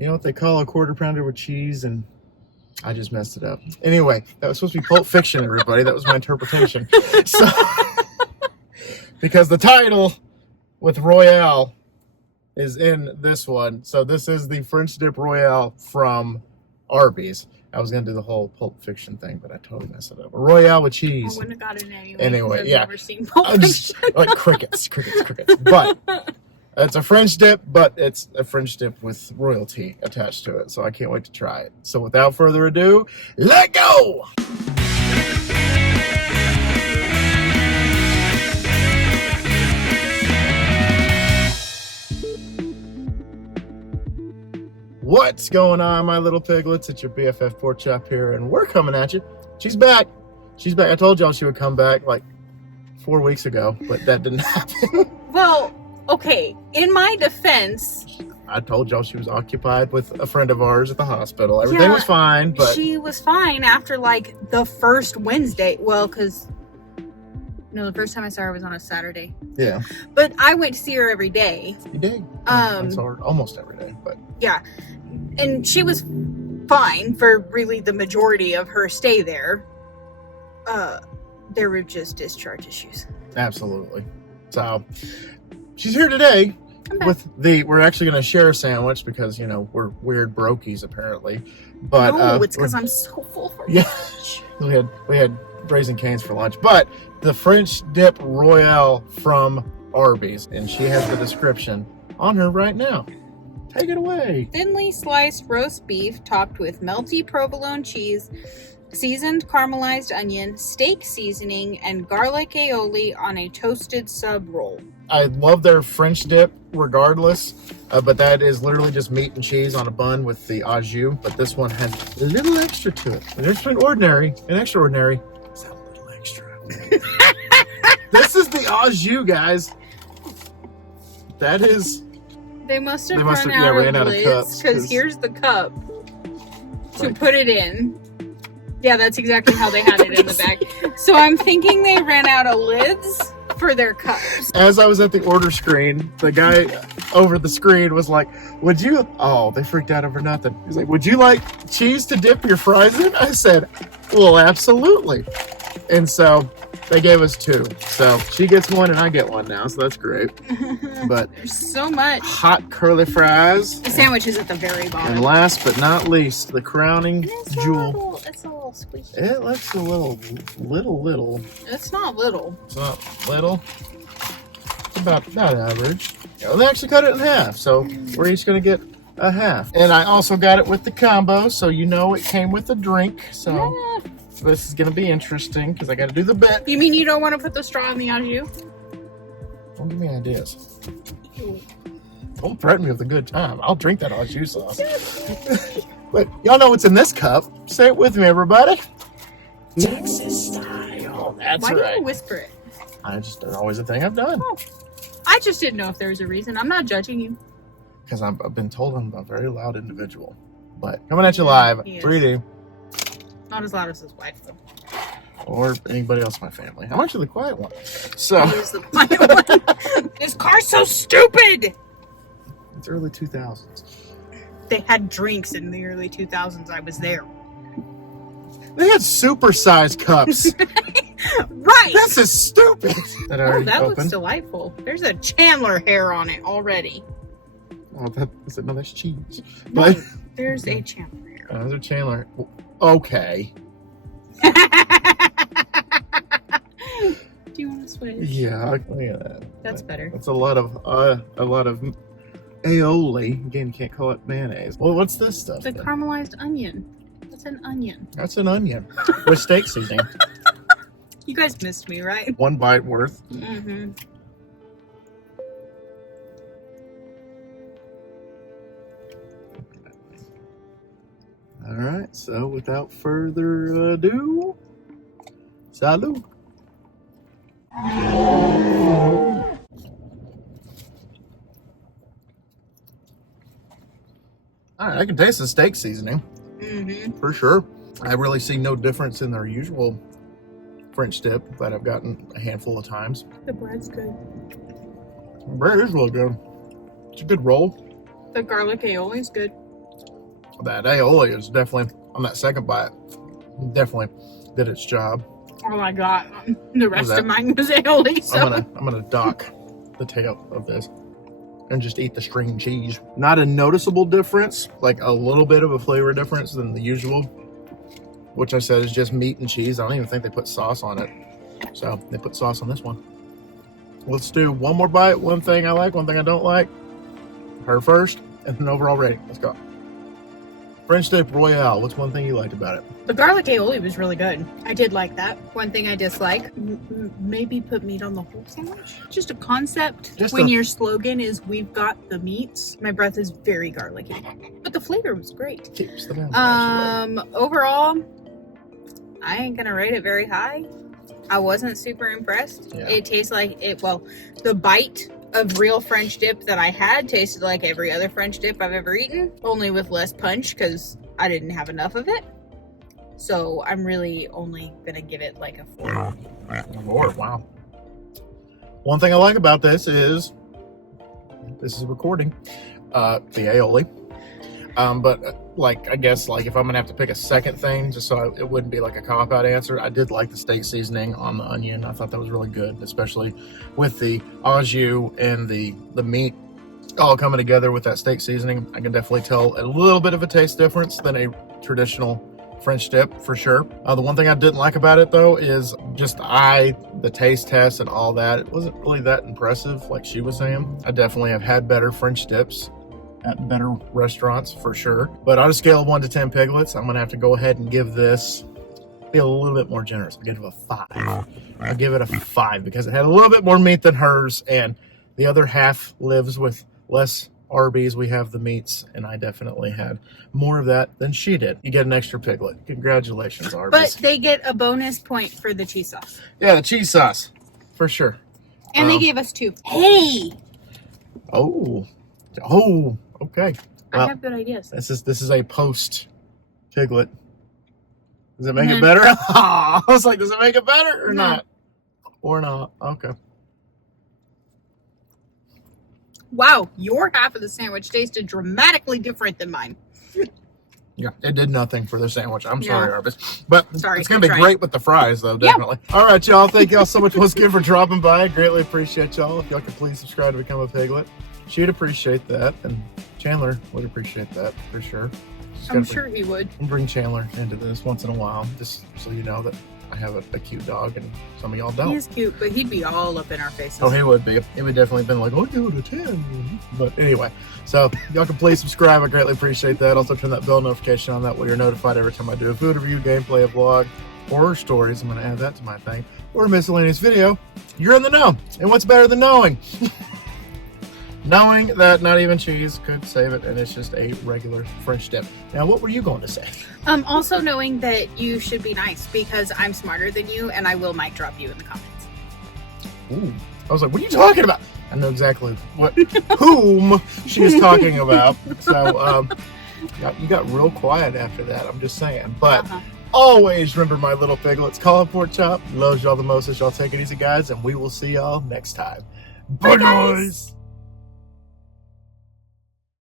You know what they call a quarter pounder with cheese? And I just messed it up. Anyway, that was supposed to be Pulp Fiction, everybody. That was my interpretation. So, because the title with Royale is in this one. So this is the French Dip Royale from Arby's. I was going to do the whole Pulp Fiction thing, but I totally messed it up. A Royale with cheese. I wouldn't have got it anyway. Anyway, yeah. I've never seen Pulp Fiction. Like crickets. But it's a French dip, but it's a French dip with royalty attached to it. So I can't wait to try it. So without further ado, let go! What's going on, my little piglets? It's your BFF Pork Chop here, and we're coming at you. She's back. She's back. I told y'all she would come back like 4 weeks ago, but that didn't happen. Well, okay. In my defense, I told y'all she was occupied with a friend of ours at the hospital. Everything was fine, but she was fine after like the first Wednesday. Well, because the first time I saw her was on a Saturday. Yeah. But I went to see her every day. You did. I saw her almost every day, but yeah. And she was fine for really the majority of her stay there. There were just discharge issues. Absolutely. So she's here today with we're actually going to share a sandwich because, we're weird brokies apparently. But no, it's because I'm so full for lunch. We had Raising Cane's for lunch, but the French Dip Royale from Arby's, and she has the description on her right now. Take it away. Thinly sliced roast beef topped with melty provolone cheese, seasoned caramelized onion, steak seasoning, and garlic aioli on a toasted sub roll. I love their French dip regardless, but that is literally just meat and cheese on a bun with the au jus, but this one has a little extra to it. The difference between ordinary and extraordinary is that little extra. This is the au jus, guys. That is... They must have ran out of cups. Because here's the cup to put it in. Yeah, that's exactly how they had it in the bag. So I'm thinking they ran out of lids for their cups. As I was at the order screen, the guy over the screen was like, would you... Oh, they freaked out over nothing. He's like, would you like cheese to dip your fries in? I said, well, absolutely. And so... they gave us 2. So she gets 1 and I get 1 now, so that's great. But there's so much. Hot curly fries. The sandwich is at the very bottom. And last but not least, the crowning jewel. It's a little squishy. It looks a little. It's not little. It's not little. It's about average. Yeah, they actually cut it in half, so we're each going to get a half. And I also got it with the combo, so it came with a drink. So. Yeah. This is going to be interesting because I got to do the bet. You mean you don't want to put the straw in the au jus? Don't give me ideas. Don't threaten me with a good time. I'll drink that au jus sauce. But y'all know what's in this cup. Say it with me, everybody. Texas style. That's right. Why do you whisper it? That's always a thing I've done. Oh. I just didn't know if there was a reason. I'm not judging you. Because I've been told I'm a very loud individual. But coming at you live, 3D. Not as loud as his wife, though. Or anybody else in my family. I'm actually the quiet one. So. He is the quiet one. This car's so stupid! It's early 2000s. They had drinks in the early 2000s. I was there. They had super-sized cups. Right! This is stupid! That looks delightful. There's a Chandler hair on it already. Oh, that's cheese. No, but there's a Chandler hair. There's a Chandler. Okay. Do you want to switch? Yeah, look at that. That's better. That's a lot of aioli. Again, you can't call it mayonnaise. Well, what's this stuff? The caramelized onion. That's an onion. That's an onion with steak seasoning. You guys missed me, right? 1 bite worth. Mm-hmm. All right, so without further ado, salud. All right, I can taste the steak seasoning. Mm-hmm. For sure. I really see no difference in their usual French dip that I've gotten a handful of times. The bread's good. The bread is really good. It's a good roll. The garlic aioli is good. That aioli is definitely, on that second bite, definitely did its job. Oh my god, the rest of mine was aioli. So I'm gonna dock the tail of this and just eat the string cheese. Not a noticeable difference, like a little bit of a flavor difference than the usual, which I said is just meat and cheese. I don't even think they put sauce on it. So they put sauce on this one. Let's do one more bite. One thing I like, one thing I don't like. Her first, and then overall rating. Let's go. French Dip Royale. What's one thing you liked about it? The garlic aioli was really good. I did like that. One thing I dislike, maybe put meat on the whole sandwich. Just a concept. When your slogan is "We've got the meats," my breath is very garlicky, but the flavor was great. Keeps the balance. Overall, I ain't gonna rate it very high. I wasn't super impressed. Yeah. It tastes like it. Well, the bite of real French dip that I had tasted like every other French dip I've ever eaten, only with less punch because I didn't have enough of it. So I'm really only gonna give it like a 4. Lord, wow. One thing I like about this is a recording, the aioli. But like, I guess like if I'm gonna have to pick a second thing, just so it wouldn't be like a cop-out answer, I did like the steak seasoning on the onion. I thought that was really good, especially with the au jus and the meat all coming together with that steak seasoning. I can definitely tell a little bit of a taste difference than a traditional French dip for sure. The one thing I didn't like about it though is just the taste test and all that. It wasn't really that impressive, like she was saying. I definitely have had better French dips at better restaurants for sure. But on a scale of 1 to 10 piglets, I'm gonna have to go ahead and give this, be a little bit more generous. I'll give it a 5. I'll give it a 5 because it had a little bit more meat than hers, and the other half lives with less Arby's. We have the meats, and I definitely had more of that than she did. You get an extra piglet. Congratulations, Arby's. But they get a bonus point for the cheese sauce. Yeah, the cheese sauce, for sure. And they gave us 2. Hey! Oh, okay. Well, I have good ideas. This is a post piglet. Does it make it better? I was like, does it make it better or not? Or not? Okay. Wow, your half of the sandwich tasted dramatically different than mine. Yeah, it did nothing for the sandwich. I'm sorry, Arbys. But it's going to be great with the fries, though, definitely. Yeah. All right, y'all. Thank y'all so much once again for dropping by. I greatly appreciate y'all. If y'all could please subscribe to become a piglet. She'd appreciate that, and Chandler would appreciate that for sure. I'm sure he would. I'll bring Chandler into this once in a while, just so you know that I have a cute dog, and some of y'all don't. He is cute, but he'd be all up in our faces. Oh, he would be. He would definitely have been like, oh, give it a 10. But anyway, so y'all can please subscribe. I greatly appreciate that. Also, turn that bell notification on. That way you're notified every time I do a food review, gameplay, a vlog, horror stories. I'm going to add that to my thing. Or a miscellaneous video. You're in the know. And what's better than knowing? Knowing that not even cheese could save it, and it's just a regular French dip. Now, what were you going to say? Also knowing that you should be nice because I'm smarter than you, and I will mic drop you in the comments. Ooh. I was like, what are you talking about? I know exactly whom she is talking about. So, you got real quiet after that. I'm just saying. But always remember, my little piglets, KollinPorkChop loves y'all the most. Y'all take it easy, guys, and we will see y'all next time. Bye, guys.